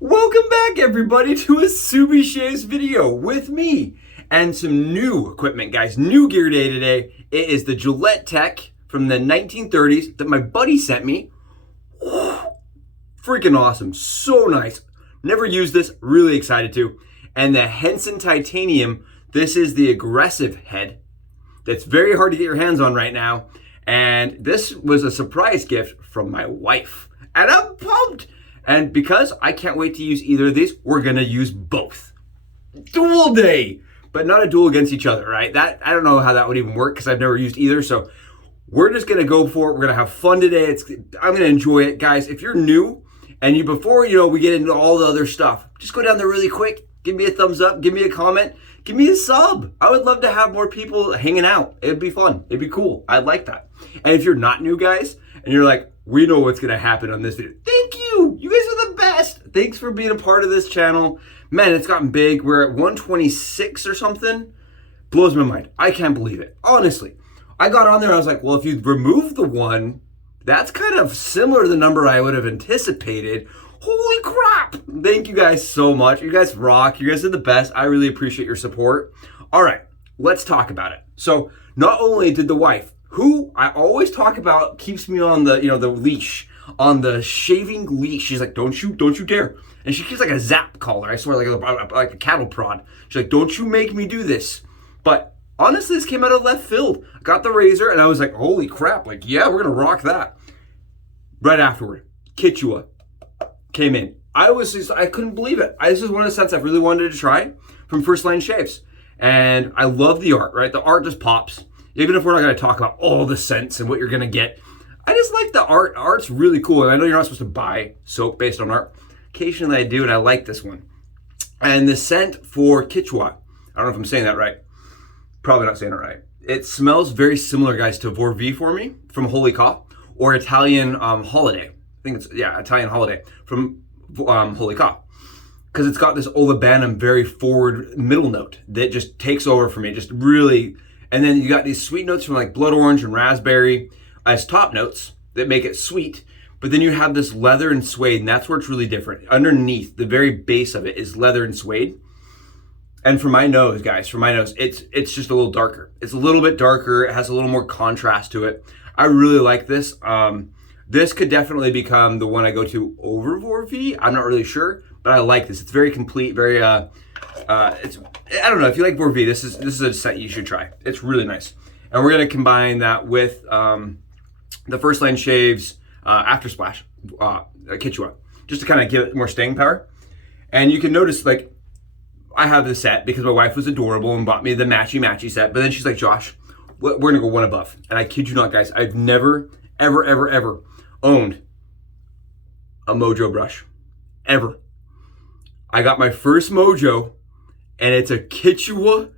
Welcome back, everybody, to a Subi Shaves video with me and some new equipment, guys. New gear day today. It is the Gillette Tech from the 1930s that my buddy sent me. Freaking awesome. So nice. Never used this. Really excited to. And the Henson Titanium. This is the aggressive head. That's very hard to get your hands on right now. And this was a surprise gift from my wife. And I'm pumped. And because I can't wait to use either of these, we're gonna use both. Dual day, but not a duel against each other, right? That I don't know how that would even work because I've never used either. So we're just gonna go for it. We're gonna have fun today. I'm gonna enjoy it, guys. If you're new and before we get into all the other stuff, just go down there really quick. Give me a thumbs up. Give me a comment. Give me a sub. I would love to have more people hanging out. It'd be fun. It'd be cool. I'd like that. And if you're not new, guys, and you're like, we know what's going to happen on this video. Thank you. You guys are the best. Thanks for being a part of this channel. Man, it's gotten big. We're at 126 or something. Blows my mind. I can't believe it. Honestly, I got on there. I was like, well, if you remove the one, that's kind of similar to the number I would have anticipated. Holy crap. Thank you guys so much. You guys rock. You guys are the best. I really appreciate your support. All right, let's talk about it. So not only did the wife, who I always talk about, keeps me on the, the leash, on the shaving leash. She's like, don't you dare. And she keeps like a zap collar. I swear, like a cattle prod. She's like, don't you make me do this. But honestly, this came out of left field. I got the razor and I was like, holy crap. Like, yeah, we're going to rock that. Right afterward, Kituwah came in. I couldn't believe it. This is one of the sets I've really wanted to try from First Line Shaves. And I love the art, right? The art just pops. Even if we're not going to talk about all the scents and what you're going to get, I just like the art. Art's really cool. And I know you're not supposed to buy soap based on art. Occasionally I do, and I like this one. And the scent for Kituwah, I don't know if I'm saying that right. Probably not saying it right. It smells very similar, guys, to Vorvi for me from Holy Caw or Italian Holiday. I think it's, Italian Holiday from Holy Caw. Because it's got this olibanum, very forward middle note that just takes over for me. Just really... And then you got these sweet notes from like blood orange and raspberry as top notes that make it sweet. But then you have this leather and suede, and that's where it's really different. Underneath, the very base of it is leather and suede. And for my nose, guys, it's just a little darker. It's a little bit darker. It has a little more contrast to it. I really like this. This could definitely become the one I go to over Vorvi. I'm not really sure, but I like this. It's very complete, very I don't know, if you like Vorvi, this is a set you should try. It's really nice. And we're gonna combine that with the First Line Shaves After Splash Kituwah, just to kind of give it more staying power. And you can notice, like, I have this set because my wife was adorable and bought me the Matchy set, but then she's like, Josh, we're gonna go one above. And I kid you not, guys, I've never, ever owned a Mojo brush, ever. I got my first Mojo, and it's a Kituwah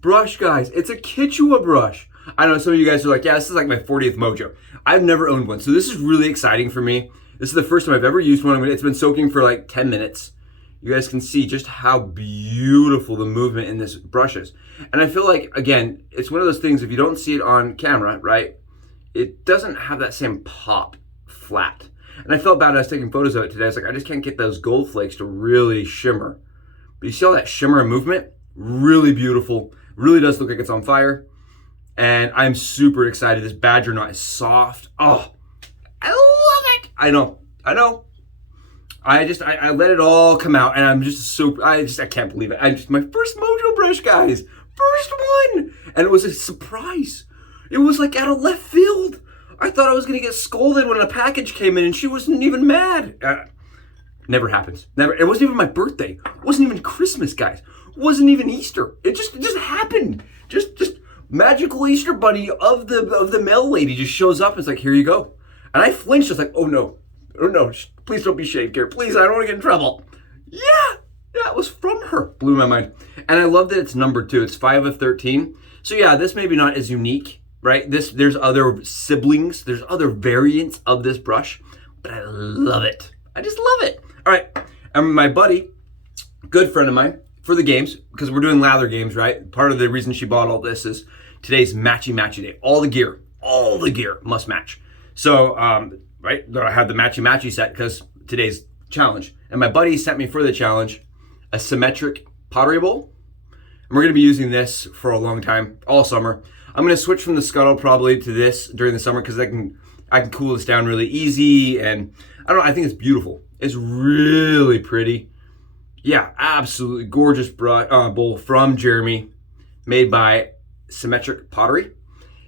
brush, guys. It's a Kituwah brush. I know some of you guys are like, yeah, this is like my 40th Mojo. I've never owned one, so this is really exciting for me. This is the first time I've ever used one. It's been soaking for like 10 minutes. You guys can see just how beautiful the movement in this brush is. And I feel like, again, it's one of those things, if you don't see it on camera, right, it doesn't have that same pop flat. And I felt bad when I was taking photos of it today. I was like, I just can't get those gold flakes to really shimmer. But you see all that shimmer and movement? Really beautiful. Really does look like it's on fire. And I'm super excited. This badger knot is soft. Oh, I love it. I know. I let it all come out, and I'm just so, I can't believe it. My first Mojo brush, guys. First one. And it was a surprise. It was like out of left field. I thought I was going to get scolded when a package came in and she wasn't even mad. Never happens. Never. It wasn't even my birthday. It wasn't even Christmas, guys. It wasn't even Easter. It just happened. Just magical Easter bunny of the mail lady just shows up and is like, here you go. And I flinched. I was like, oh no, please don't be shaved here. Please, I don't want to get in trouble. Yeah, it was from her. Blew my mind. And I love that it's numbered too. It's 5 of 13. So yeah, this maybe not as unique, right? There's other siblings. There's other variants of this brush, but I love it. I just love it. All right, and my buddy, good friend of mine, for the games, because we're doing lather games, right? Part of the reason she bought all this is today's matchy day. All the gear must match. So, right, I have the matchy set because today's challenge. And my buddy sent me for the challenge a symmetric pottery bowl. And we're gonna be using this for a long time, all summer. I'm gonna switch from the scuttle probably to this during the summer because I can cool this down really easy. And I think it's beautiful. It's really pretty. Yeah, absolutely gorgeous bowl from Jeremy, made by Symmetric Pottery.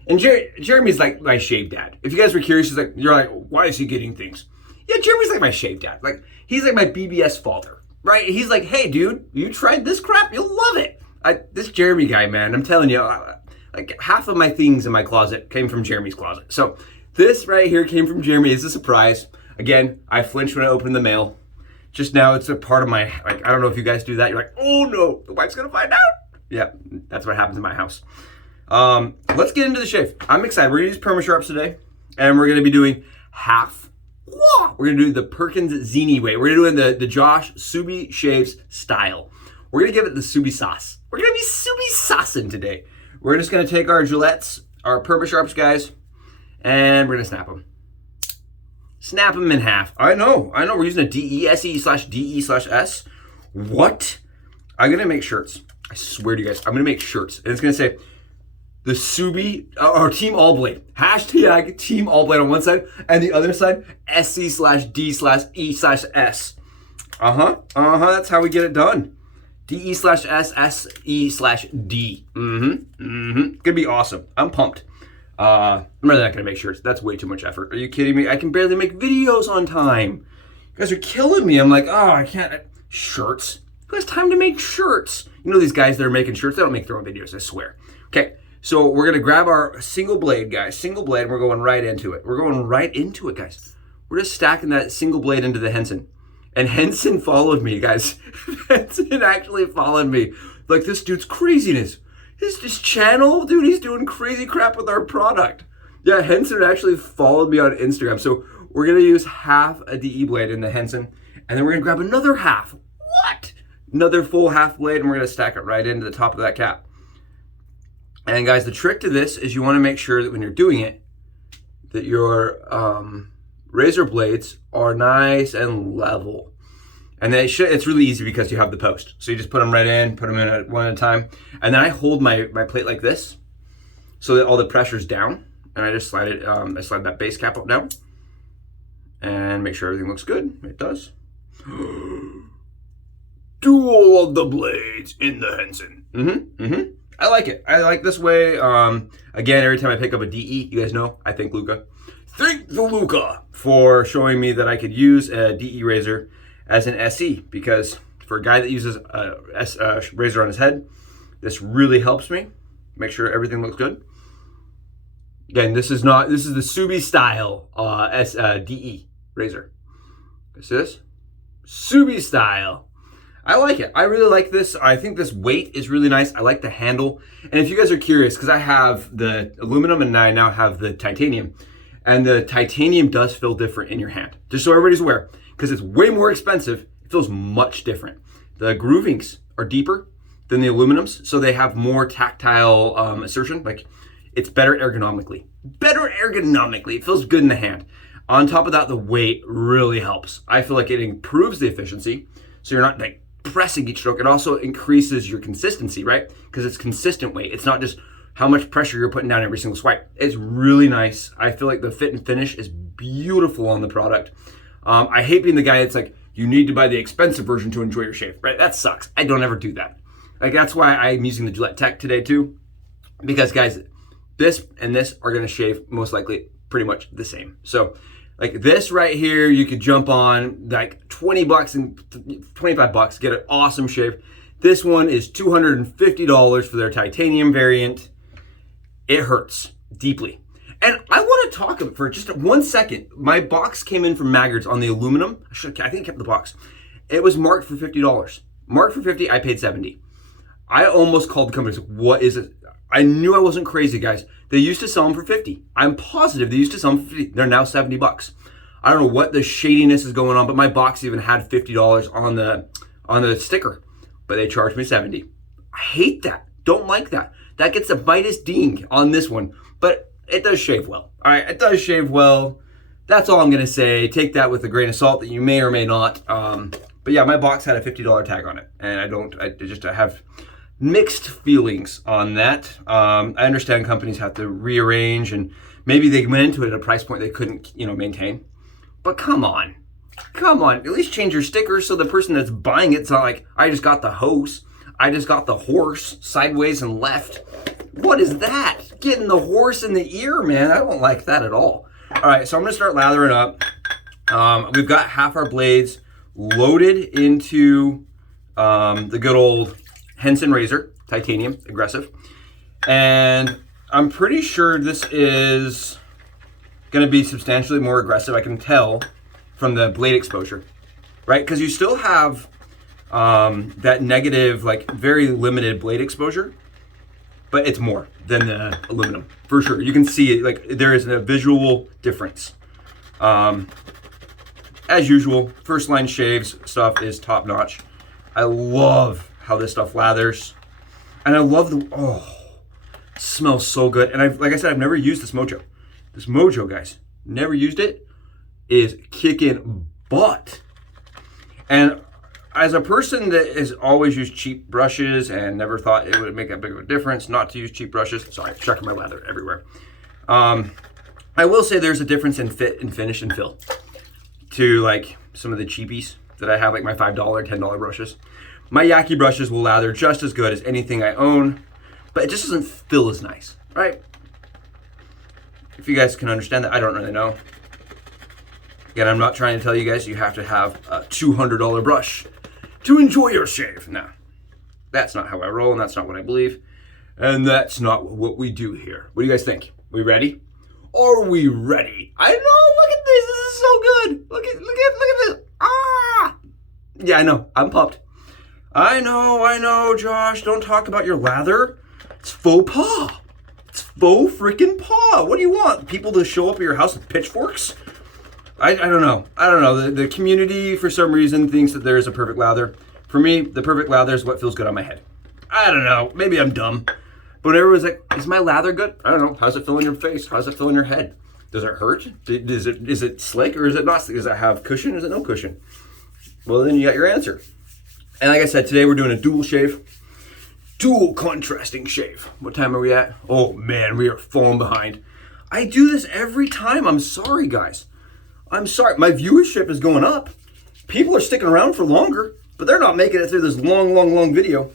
And Jeremy's like my shave dad. If you guys were curious, you're like, why is he getting things? Yeah, Jeremy's like my shave dad. Like, he's like my BBS father, right? He's like, hey, dude, you tried this crap? You'll love it. This Jeremy guy, man, I'm telling you, like half of my things in my closet came from Jeremy's closet. So this right here came from Jeremy. It's a surprise. Again, I flinched when I opened the mail. Just now, it's a part of my, like, I don't know if you guys do that. You're like, oh no, the wife's gonna find out. Yeah, that's what happens in my house. Let's get into the shave. I'm excited. We're gonna use Permashaps today, and we're gonna be doing half. We're gonna do the Perkins Zini way. We're gonna do the Josh Subi Shaves style. We're gonna give it the Subi sauce. We're gonna be Subi saucing today. We're just gonna take our Gillettes, our Permashaps guys, and we're gonna snap them. Snap them in half. I know. We're using a DESE/DE/S. What? I'm gonna make shirts. I swear to you guys, I'm gonna make shirts, and it's gonna say the Subi or Team All Blade. Hashtag Team All Blade on one side, and the other side SC/D/E/S. That's how we get it done. DE/S, SE/D. Gonna be awesome. I'm pumped. I'm really not gonna make shirts. That's way too much effort. Are you kidding me? I can barely make videos on time. You guys are killing me. I'm like, oh, I can't. Shirts? Who has time to make shirts? You know these guys that are making shirts, they don't make their own videos, I swear. Okay, so we're gonna grab our single blade, guys. Single blade, we're going right into it. We're going right into it, guys. We're just stacking that single blade into the Henson. And Henson followed me, guys. Henson actually followed me. Like, this dude's craziness. This channel, dude, he's doing crazy crap with our product. Yeah, Henson actually followed me on Instagram. So we're gonna use half a DE blade in the Henson, and then we're gonna grab another half. What? Another full half blade, and we're gonna stack it right into the top of that cap. And guys, the trick to this is you wanna make sure that when you're doing it, that your razor blades are nice and level. And then it's really easy because you have the post. So you just put them right in, put them in one at a time. And then I hold my plate like this so that all the pressure's down. And I just slide it, I slide that base cap up down and make sure everything looks good. It does. Dual of the blades in the Henson. I like it. I like this way. Again, every time I pick up a DE, you guys know, I thank Luca. Thank the Luca for showing me that I could use a DE razor as an SE, because for a guy that uses a razor on his head, this really helps me make sure everything looks good. Again, this is the Subi style DE razor. This is Subi style. I like it. I really like this. I think this weight is really nice. I like the handle. And if you guys are curious, because I have the aluminum and I now have the titanium, and the titanium does feel different in your hand. Just so everybody's aware, because it's way more expensive, it feels much different. The groovings are deeper than the aluminums, so they have more tactile assertion. Like, it's better ergonomically. It feels good in the hand. On top of that, the weight really helps. I feel like it improves the efficiency, so you're not like pressing each stroke. It also increases your consistency, right? Because it's consistent weight. It's not just how much pressure you're putting down every single swipe. It's really nice. I feel like the fit and finish is beautiful on the product. I hate being the guy that's like, you need to buy the expensive version to enjoy your shave, right? That sucks. I don't ever do that. Like, that's why I'm using the Gillette Tech today too. Because guys, this and this are gonna shave most likely pretty much the same. So like this right here, you could jump on like 20 bucks and 25 bucks, get an awesome shave. This one is $250 for their titanium variant. It hurts deeply. And I want to talk for just 1 second. My box came in from Maggards on the aluminum. I think I kept the box. It was marked for $50. Marked for $50, I paid $70. I almost called the company and said, what is it? I knew I wasn't crazy, guys. They used to sell them for $50. I'm positive they used to sell them for $50. They're now $70. I don't know what the shadiness is going on, but my box even had $50 on the sticker, but they charged me $70. I hate that. Don't like that. That gets a Midas ding on this one, but it does shave well. All right, it does shave well. That's all I'm gonna say. Take that with a grain of salt that you may or may not. But yeah, my box had a $50 tag on it, and I have mixed feelings on that. I understand companies have to rearrange, and maybe they went into it at a price point they couldn't, maintain. But come on, at least change your stickers so the person that's buying it's not like, I just got the hose, I just got the horse sideways and left. What is that? Getting the horse in the ear, man. I don't like that at all. All right, so I'm gonna start lathering up. We've got half our blades loaded into the good old Henson razor, titanium, aggressive. And I'm pretty sure this is gonna be substantially more aggressive. I can tell from the blade exposure, right? Because you still have that negative, like very limited blade exposure, but it's more than the aluminum, for sure. You can see it, like there is a visual difference. As usual, first line shaves stuff is top notch. I love how this stuff lathers. And I love smells so good. And like I said, I've never used this Mojo. This Mojo, guys, never used it, is kicking butt. And as a person that has always used cheap brushes and never thought it would make that big of a difference not to use cheap brushes, sorry, checking my lather everywhere. I will say there's a difference in fit and finish and fill to like some of the cheapies that I have, like my $5, $10 brushes. My Yaki brushes will lather just as good as anything I own, but it just doesn't feel as nice, right? If you guys can understand that, I don't really know. Again, I'm not trying to tell you guys you have to have a $200 brush to enjoy your shave. No, that's not how I roll, and that's not what I believe, and that's not what we do here. What do you guys think? We ready? Are we ready? I know, look at this. This is so good. Look at this. Ah! Yeah, I know. I'm pumped. I know, Josh. Don't talk about your lather. It's faux pas. It's faux freaking pas. What do you want? People to show up at your house with pitchforks? I don't know. The community, for some reason, thinks that there is a perfect lather. For me, the perfect lather is what feels good on my head. I don't know. Maybe I'm dumb. But everyone's like, is my lather good? I don't know. How's it feel in your face? How's it feel in your head? Does it hurt? Is it slick or is it not slick? Does it have cushion? Is it no cushion? Well, then you got your answer. And like I said, today we're doing a dual shave. Dual contrasting shave. What time are we at? Oh man, we are falling behind. I do this every time. I'm sorry, guys. I'm sorry. My viewership is going up. People are sticking around for longer, but they're not making it through this long video.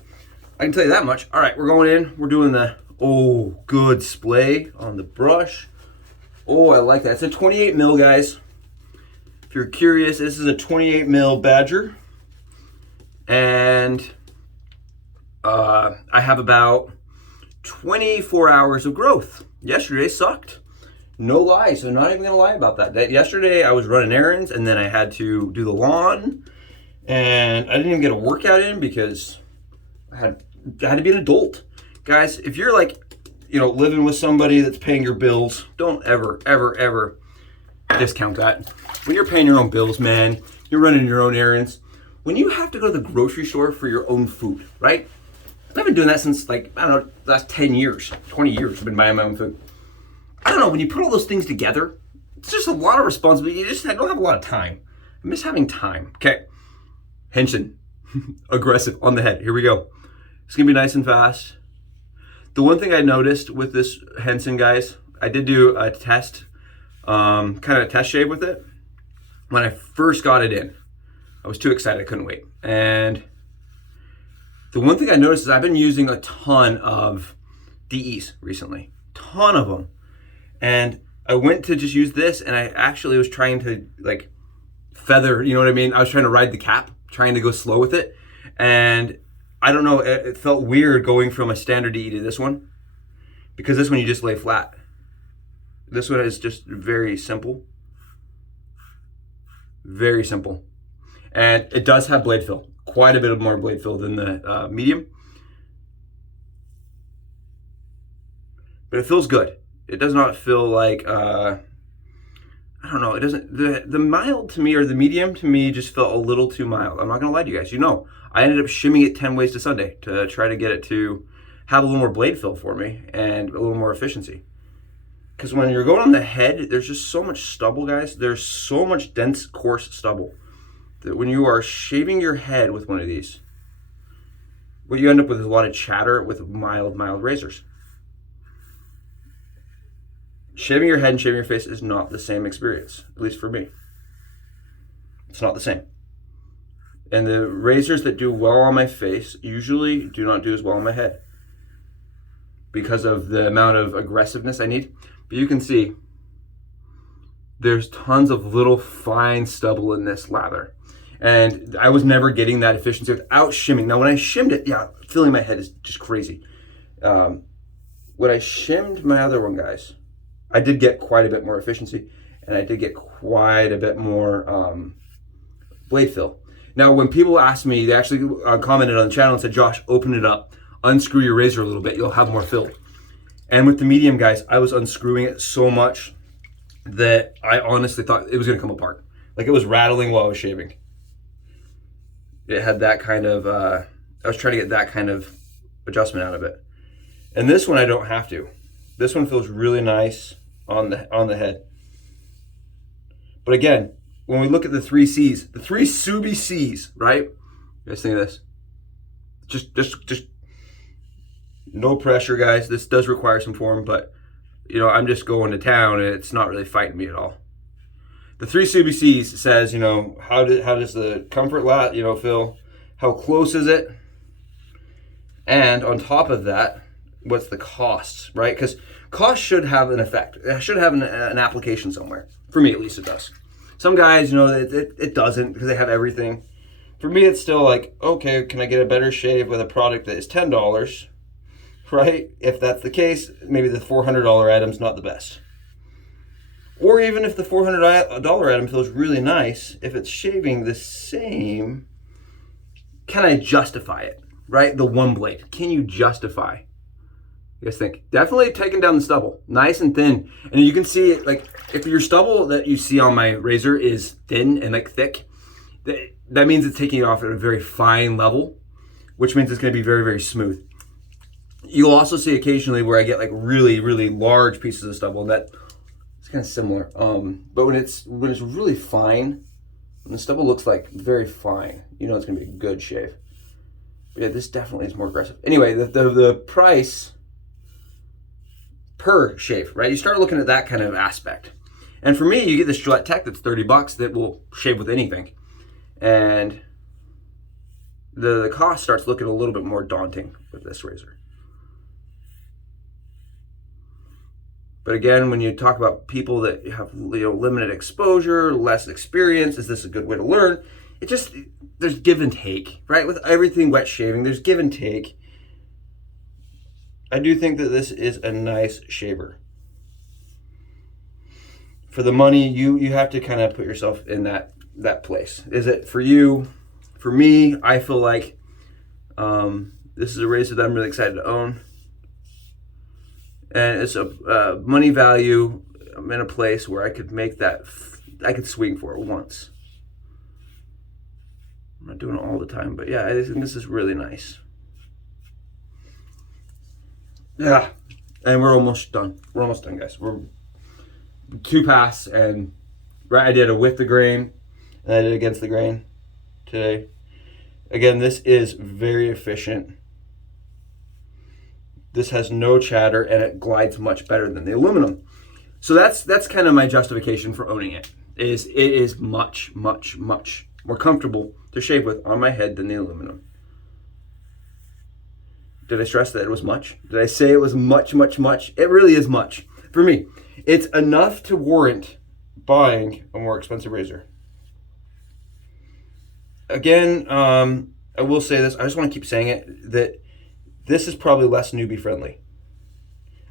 I can tell you that much. All right, we're going in. We're doing the, good splay on the brush. Oh, I like that. It's a 28 mil, guys. If you're curious, this is a 28 mil Badger. And I have about 24 hours of growth. Yesterday sucked. No lie, so I'm not even gonna lie about that. Yesterday I was running errands and then I had to do the lawn and I didn't even get a workout in because I had to be an adult. Guys, if you're like, living with somebody that's paying your bills, don't ever discount that. When you're paying your own bills, man, you're running your own errands. When you have to go to the grocery store for your own food, right? I've been doing that since the last 10 years, 20 years I've been buying my own food. I don't know, when you put all those things together, it's just a lot of responsibility. I don't have a lot of time. I miss having time. Okay, Henson, aggressive on the head. Here we go. It's gonna be nice and fast. The one thing I noticed with this Henson, guys, I did do a test, kind of a test shave with it. When I first got it in, I was too excited, I couldn't wait. And the one thing I noticed is I've been using a ton of DEs recently, ton of them. And I went to just use this and I actually was trying to like feather, you know what I mean? I was trying to ride the cap, trying to go slow with it. And I don't know, it felt weird going from a standard DE to this one because this one you just lay flat. This one is just very simple. Very simple. And it does have blade fill, quite a bit of more blade fill than the medium. But it feels good. It does not feel like, I don't know, it doesn't, the mild to me or the medium to me just felt a little too mild. I'm not gonna lie to you guys, I ended up shimming it 10 ways to Sunday to try to get it to have a little more blade fill for me and a little more efficiency. Because when you're going on the head, there's just so much stubble, guys. There's so much dense, coarse stubble that when you are shaving your head with one of these, what you end up with is a lot of chatter with mild razors. Shaving your head and shaving your face is not the same experience, at least for me. It's not the same. And the razors that do well on my face usually do not do as well on my head because of the amount of aggressiveness I need. But you can see there's tons of little fine stubble in this lather. And I was never getting that efficiency without shimming. Now when I shimmed it, yeah, filling my head is just crazy. When I shimmed my other one, guys, I did get quite a bit more efficiency, and I did get quite a bit more blade fill. Now when people ask me, they actually commented on the channel and said, Josh, open it up, unscrew your razor a little bit, you'll have more fill. And with the medium, guys, I was unscrewing it so much that I honestly thought it was gonna come apart. Like it was rattling while I was shaving. It had that kind of, I was trying to get that kind of adjustment out of it. And this one I don't have to. This one feels really nice on the head. But again, when we look at the 3 C's, the 3 Subi C's, right? You guys think of this? Just no pressure, guys. This does require some form, but you know, I'm just going to town and it's not really fighting me at all. The 3 Subi C's says, you know, how does the comfort lat, you know, feel? How close is it? And on top of that, what's the cost, right? Because cost should have an effect. It should have an application somewhere. For me, at least, it does. Some guys, you know, it doesn't because they have everything. For me, it's still like, okay, can I get a better shave with a product that is $10, right? If that's the case, maybe the $400 item's not the best. Or even if the $400 item feels really nice, if it's shaving the same, can I justify it, right? The one blade, can you justify? You guys think? Definitely taking down the stubble, nice and thin. And you can see it, like, if your stubble that you see on my razor is thin and like thick, that means it's taking it off at a very fine level, which means it's gonna be very, very smooth. You'll also see occasionally where I get like really, really large pieces of stubble, and that it's kind of similar. But when it's really fine, when the stubble looks like very fine, you know it's gonna be a good shave. But yeah, this definitely is more aggressive. Anyway, the price per shave, right? You start looking at that kind of aspect. And for me, you get this Gillette Tech that's $30 that will shave with anything. And the cost starts looking a little bit more daunting with this razor. But again, when you talk about people that have, you know, limited exposure, less experience, is this a good way to learn? There's give and take, right? With everything wet shaving, there's give and take. I do think that this is a nice shaver. For the money, you have to kind of put yourself in that place. Is it for you? For me, I feel like this is a razor that I'm really excited to own. And it's a money value. I'm in a place where I could make that, I could swing for it once. I'm not doing it all the time, but yeah, I think this is really nice. Yeah, and we're almost done. We're almost done, guys. We're 2 pass, and right, I did a with the grain, and I did against the grain today. Again, this is very efficient. This has no chatter, and it glides much better than the aluminum. So that's kind of my justification for owning it. It is much, much, much more comfortable to shave with on my head than the aluminum. Did I stress that it was much? Did I say it was much, much, much? It really is much. For me, it's enough to warrant buying a more expensive razor. Again, I will say this, I just want to keep saying it, that this is probably less newbie friendly.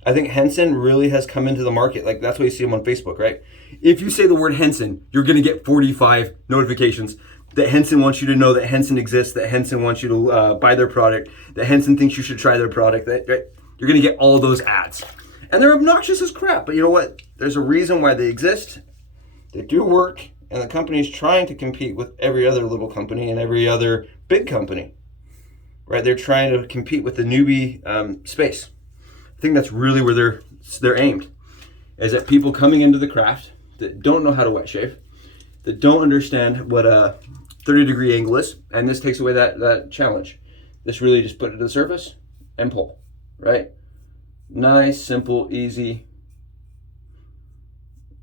I think Henson really has come into the market. Like, that's why you see them on Facebook, right? If you say the word Henson, you're going to get 45 notifications that Henson wants you to know that Henson exists, that Henson wants you to buy their product, that Henson thinks you should try their product. That you're going to get all those ads. And they're obnoxious as crap, but you know what? There's a reason why they exist. They do work, and the company's trying to compete with every other little company and every other big company, right? They're trying to compete with the newbie space. I think that's really where they're aimed. is that people coming into the craft that don't know how to wet shave, that don't understand what a 30-degree angle is, and this takes away that challenge. This really just put it to the surface and pull, right? Nice, simple, easy,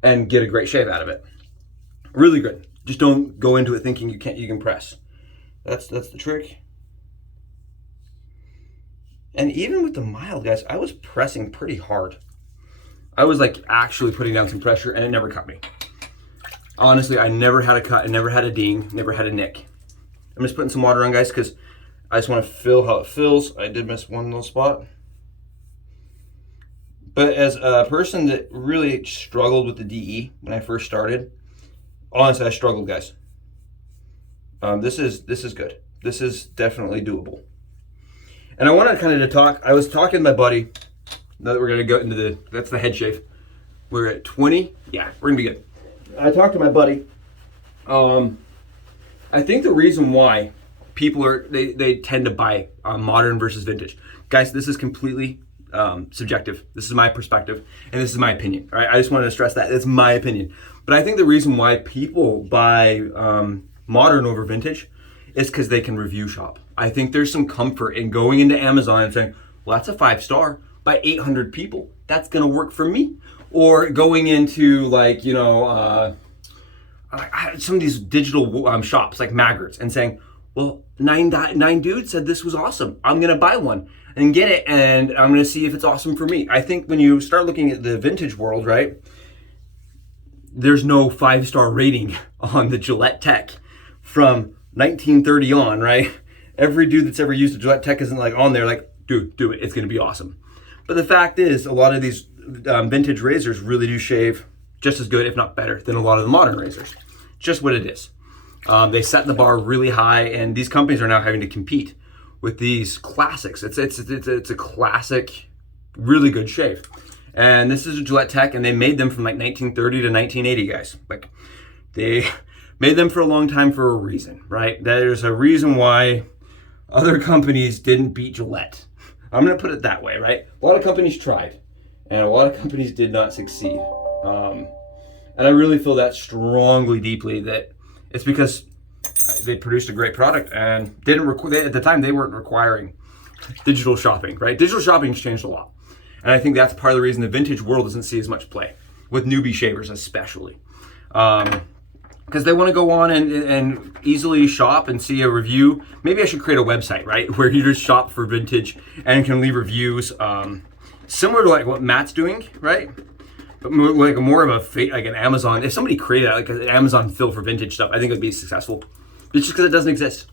and get a great shave out of it. Really good. Just don't go into it thinking you can press. That's the trick. And even with the mild, guys, I was pressing pretty hard. I was like actually putting down some pressure, and it never cut me. Honestly, I never had a cut, I never had a ding, never had a nick. I'm just putting some water on, guys, because I just want to feel how it feels. I did miss one little spot. But as a person that really struggled with the DE when I first started, honestly, I struggled, guys. This is good. This is definitely doable. And I wanted kind of to talk. I was talking to my buddy. Now that we're gonna go into that's the head shave. We're at 20. Yeah, we're gonna be good. I talked to my buddy. I think the reason why people they tend to buy modern versus vintage, guys, this is completely subjective. This is my perspective, and this is my opinion. All right, I just wanted to stress that it's my opinion. But I think the reason why people buy modern over vintage is because they can review shop. I think there's some comfort in going into Amazon and saying, well, that's a 5-star by 800 people. That's gonna work for me. Or going into like, you know, some of these digital shops like Maggart's and saying, well, nine dudes said this was awesome. I'm gonna buy one and get it, and I'm gonna see if it's awesome for me. I think when you start looking at the vintage world, right, there's no 5-star rating on the Gillette Tech from 1930 on, right? Every dude that's ever used a Gillette Tech isn't like on there like, dude, do it, it's gonna be awesome. But the fact is, a lot of these vintage razors really do shave just as good, if not better, than a lot of the modern razors. Just what it is. They set the bar really high, and these companies are now having to compete with these classics. It's a classic, really good shave. And this is a Gillette Tech, and they made them from like 1930 to 1980, guys. Like, they made them for a long time for a reason, right? There's a reason why other companies didn't beat Gillette. I'm gonna put it that way, right? A lot of companies tried, and a lot of companies did not succeed. And I really feel that strongly, deeply, that it's because they produced a great product and at the time they weren't requiring digital shopping, right? Digital shopping's changed a lot. And I think that's part of the reason the vintage world doesn't see as much play, with newbie shavers especially. Because they want to go on and easily shop and see a review. Maybe I should create a website, right, where you just shop for vintage and can leave reviews, similar to like what Matt's doing, right? But more of like an Amazon. If somebody created like an Amazon fill for vintage stuff, I think it would be successful. It's just because it doesn't exist,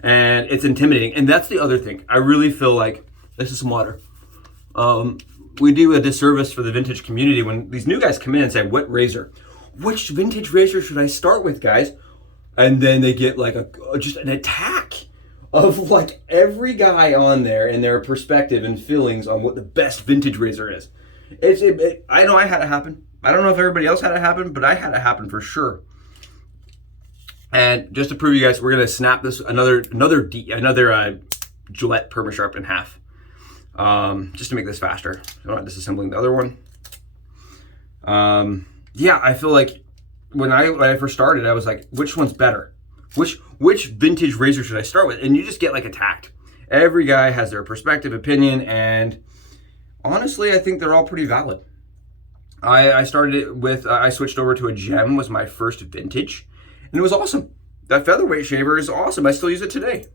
and it's intimidating. And that's the other thing. I really feel like this is some water. We do a disservice for the vintage community when these new guys come in and say, "What razor? Which vintage razor should I start with, guys?" And then they get like just an attack of like every guy on there and their perspective and feelings on what the best vintage razor is. I know I had it happen. I don't know if everybody else had it happen, but I had it happen for sure. And just to prove you guys, we're gonna snap this another Gillette Permasharp in half, just to make this faster. I'm not disassembling the other one. Yeah, I feel like when I first started, I was like, which one's better? Which vintage razor should I start with? And you just get like attacked. Every guy has their perspective, opinion, and honestly, I think they're all pretty valid. I started it with, I switched over to a Gem, was my first vintage, and it was awesome. That featherweight shaver is awesome. I still use it today,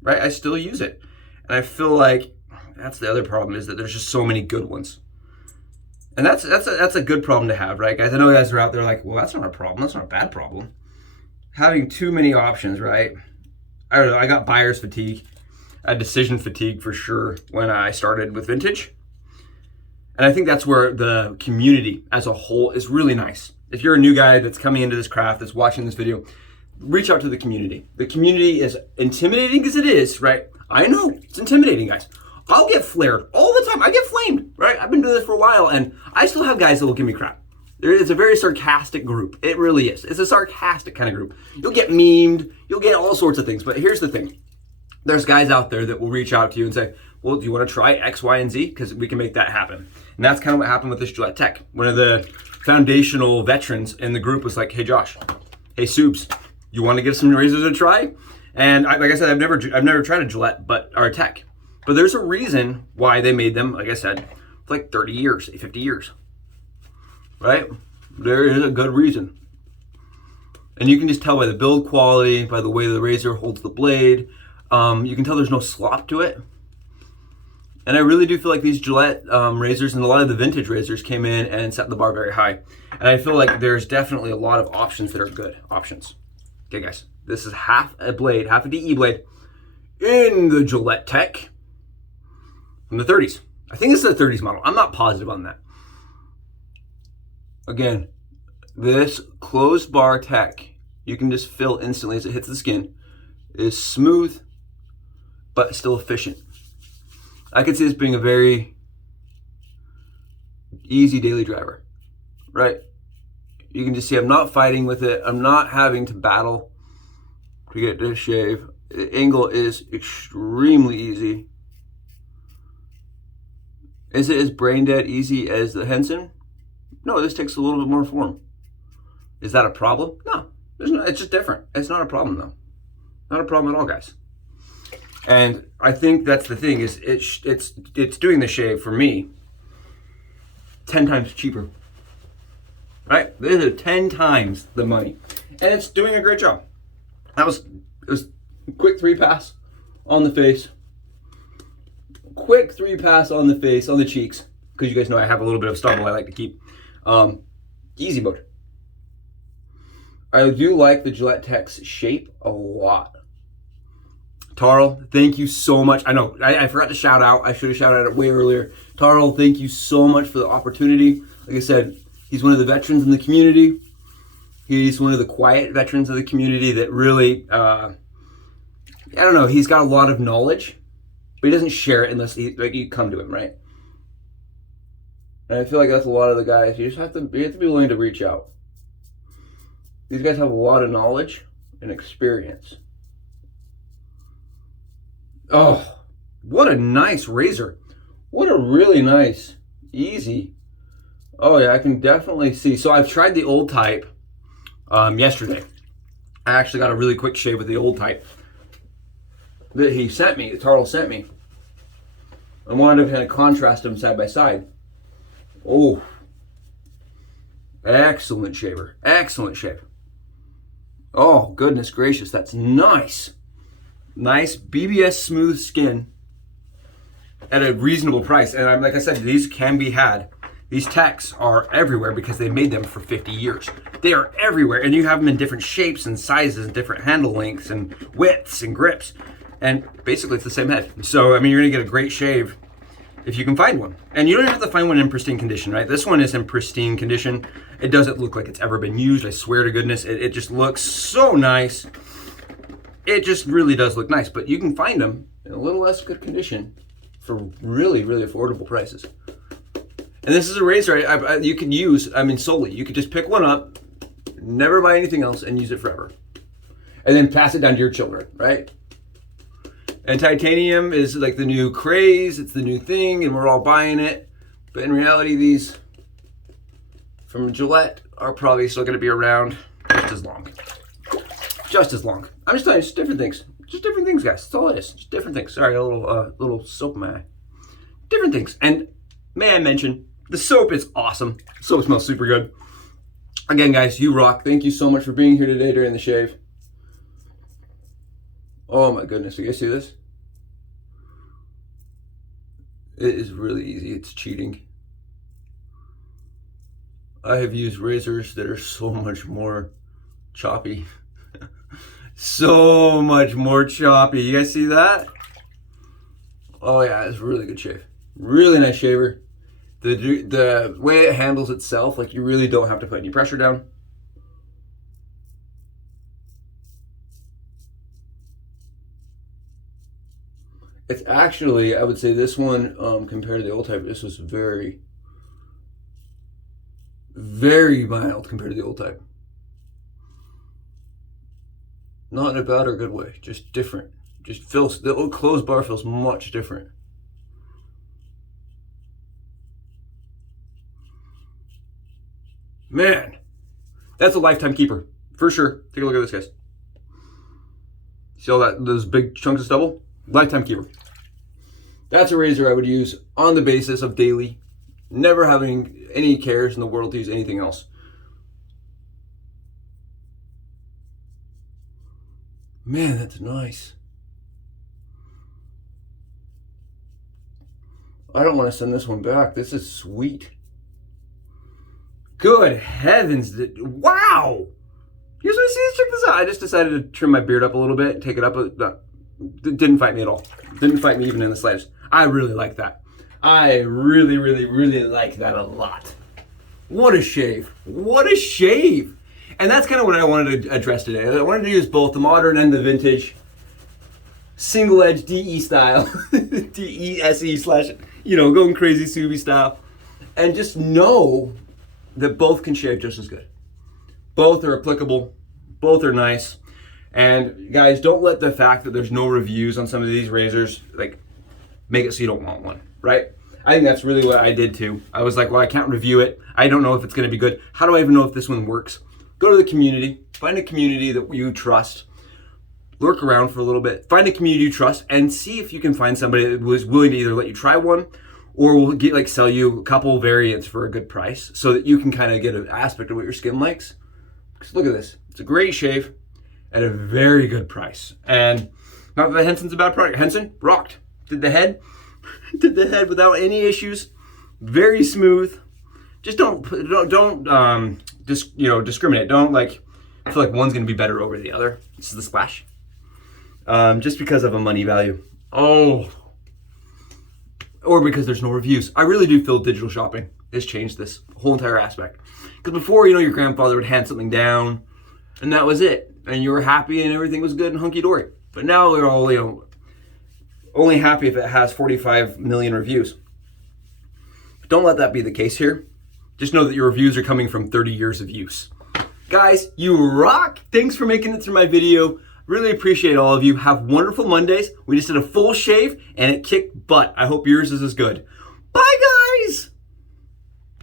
right? I still use it. And I feel like that's the other problem, is that there's just so many good ones. And that's a good problem to have, right, guys? I know guys are out there like, well, that's not a problem. That's not a bad problem. Having too many options, right? I don't know. I got buyer's fatigue. I had decision fatigue for sure when I started with vintage. And I think that's where the community as a whole is really nice. If you're a new guy that's coming into this craft, that's watching this video, reach out to the community. The community is intimidating as it is, right? I know, it's intimidating, guys. I'll get flared all the time. I get flamed, right? I've been doing this for a while, and I still have guys that will give me crap. It's a very sarcastic group. It really is. It's a sarcastic kind of group. You'll get memed. You'll get all sorts of things. But here's the thing. there's guys out there that will reach out to you and say, well, do you want to try X, Y, and Z? Because we can make that happen. And that's kind of what happened with this Gillette Tech. One of the foundational veterans in the group was like, hey, Josh, hey, Subes, you want to give some razors a try? And like I said, I've never tried a Gillette or a Tech. But there's a reason why they made them, like I said, for like 30 years, 50 years. Right? There is a good reason. And you can just tell by the build quality, by the way the razor holds the blade. You can tell there's no slop to it. And I really do feel like these Gillette razors and a lot of the vintage razors came in and set the bar very high. And I feel like there's definitely a lot of options that are good options. Okay, guys, this is half a blade, half a DE blade in the Gillette Tech from the 30s. I think this is a 30s model. I'm not positive on that. Again, this closed bar Tech, you can just feel instantly as it hits the skin, is smooth, but still efficient. I could see this being a very easy daily driver, right? You can just see I'm not fighting with it. I'm not having to battle to get this shave. The angle is extremely easy. Is it as brain dead easy as the Henson? No, this takes a little bit more form. Is that a problem? No, it's just different. It's not a problem though. Not a problem at all, guys. And I think that's the thing is it's doing the shave for me 10 times cheaper. Right? This is 10 times the money. And it's doing a great job. It was a quick 3-pass on the face. Quick 3-pass on the face, on the cheeks. Because you guys know I have a little bit of stubble I like to keep. Easy mode. I do like the Gillette Tech's shape a lot. Tarl, thank you so much. I know, I forgot to shout out. I should have shouted out it way earlier. Tarl, thank you so much for the opportunity. Like I said, he's one of the veterans in the community. He's one of the quiet veterans of the community that really, I don't know, he's got a lot of knowledge, but he doesn't share it unless you come to him, right? And I feel like that's a lot of the guys. You have to be willing to reach out. These guys have a lot of knowledge and experience. Oh, what a nice razor. What a really nice, easy. Oh yeah, I can definitely see. So I've tried the old type yesterday. I actually got a really quick shave with the old type that he sent me, that Tarl sent me. I wanted to kind of contrast them side by side. Oh, excellent shaver, excellent shave. Oh, goodness gracious, that's nice. Nice BBS smooth skin at a reasonable price. And like I said, these can be had. These Techs are everywhere because they made them for 50 years. They are everywhere, and you have them in different shapes and sizes and different handle lengths and widths and grips. And basically it's the same head. So, I mean, you're gonna get a great shave if you can find one. And you don't have to find one in pristine condition, right? This one is in pristine condition. It doesn't look like it's ever been used. I swear to goodness, it just looks so nice. It just really does look nice, but you can find them in a little less good condition for really, really affordable prices. And this is a razor you can use, solely. You could just pick one up, never buy anything else, and use it forever. And then pass it down to your children, right? And titanium is like the new craze, it's the new thing, and we're all buying it. But in reality, these from Gillette are probably still gonna be around just as long. Just as long. I'm just telling you, just different things. Just different things, guys. That's all it is. Just different things. Sorry, a little soap in my eye. Different things. And may I mention, the soap is awesome. The soap smells super good. Again, guys, you rock. Thank you so much for being here today during the shave. Oh my goodness, you guys see this? It is really easy. It's cheating. I have used razors that are so much more choppy. So much more choppy. You guys see that? Oh yeah, it's a really good shave. Really nice shaver. The way it handles itself, like you really don't have to put any pressure down. It's actually, I would say this one, compared to the old type, this was very, very mild compared to the old type. Not in a bad or good way, just different. just feels, the old closed bar feels much different. Man, that's a lifetime keeper, for sure. Take a look at this, guys. See all that, those big chunks of stubble? Lifetime keeper. That's a razor I would use on the basis of daily, never having any cares in the world to use anything else. Man, that's nice. I don't want to send this one back. This is sweet. Good heavens. Wow. You guys see this? Check this out. I just decided to trim my beard up a little bit, take it up. Didn't fight me at all. Didn't fight me even in the slightest. I really like that. I really, really, really like that a lot. What a shave. What a shave. And that's kind of what I wanted to address today. I wanted to use both the modern and the vintage single edge DE style. DESE slash, going crazy Subi style. And just know that both can shave just as good. Both are applicable. Both are nice. And guys, don't let the fact that there's no reviews on some of these razors make it so you don't want one, right? I think that's really what I did too. I was like, well, I can't review it. I don't know if it's going to be good. How do I even know if this one works? Go to the community, find a community that you trust, lurk around for a little bit, find a community you trust, and see if you can find somebody that was willing to either let you try one or will sell you a couple variants for a good price so that you can kind of get an aspect of what your skin likes. Because look at this. It's a great shave at a very good price. And not that Henson's a bad product. Henson rocked. Did the head without any issues. Very smooth. Just don't discriminate. Don't feel like one's gonna be better over the other. This is the splash. Just because of a money value. Oh. Or because there's no reviews. I really do feel digital shopping has changed this whole entire aspect. Because before, your grandfather would hand something down and that was it. And you were happy and everything was good and hunky-dory. But now we're all, only happy if it has 45 million reviews. But don't let that be the case here. Just know that your reviews are coming from 30 years of use. Guys, you rock. Thanks for making it through my video. Really appreciate all of you. Have wonderful Mondays. We just did a full shave and it kicked butt. I hope yours is as good. Bye, guys.